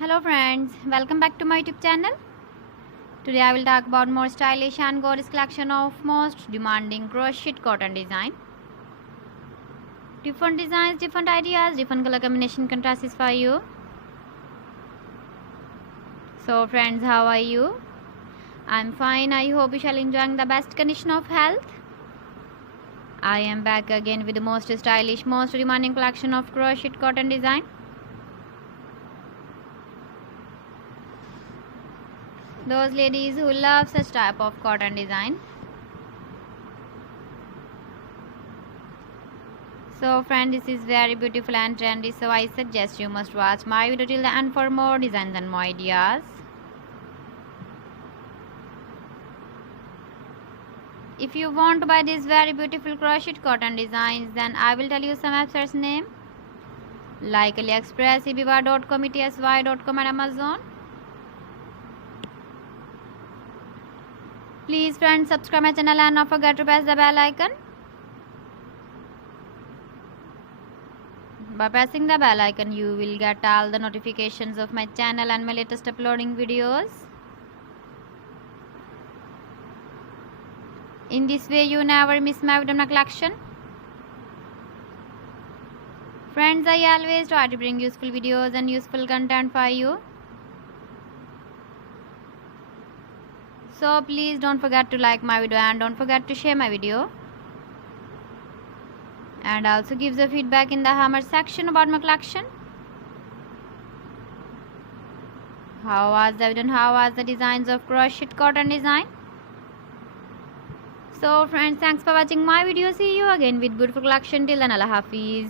Hello friends, welcome back to my YouTube channel. Today I will talk about more stylish and gorgeous collection of most demanding crochet cotton design. Different designs, different ideas, different color combination can satisfy you. So friends, how are you? I'm fine. I hope you shall enjoying the best condition of health. I am back again with the most stylish, most demanding collection of crochet cotton design. Those ladies who love such type of cotton design. So friend, this is very beautiful and trendy, so I suggest you must watch my video till the end for more designs and more ideas. If you want to buy these very beautiful crochet cotton designs, then I will tell you some websites name like AliExpress, eBay.com, etsy.com and Amazon. Please friends, subscribe my channel and not forget to press the bell icon. By pressing the bell icon, you will get all the notifications of my channel and my latest uploading videos. In this way, you never miss my video collection. Friends, I always try to bring useful videos and useful content for you. So please don't forget to like my video and don't forget to share my video. And also give the feedback in the comment section about my collection. How was the video and how was the designs of crochet cotton design? So friends, thanks for watching my video. See you again with beautiful collection. Till then, Allah Hafiz.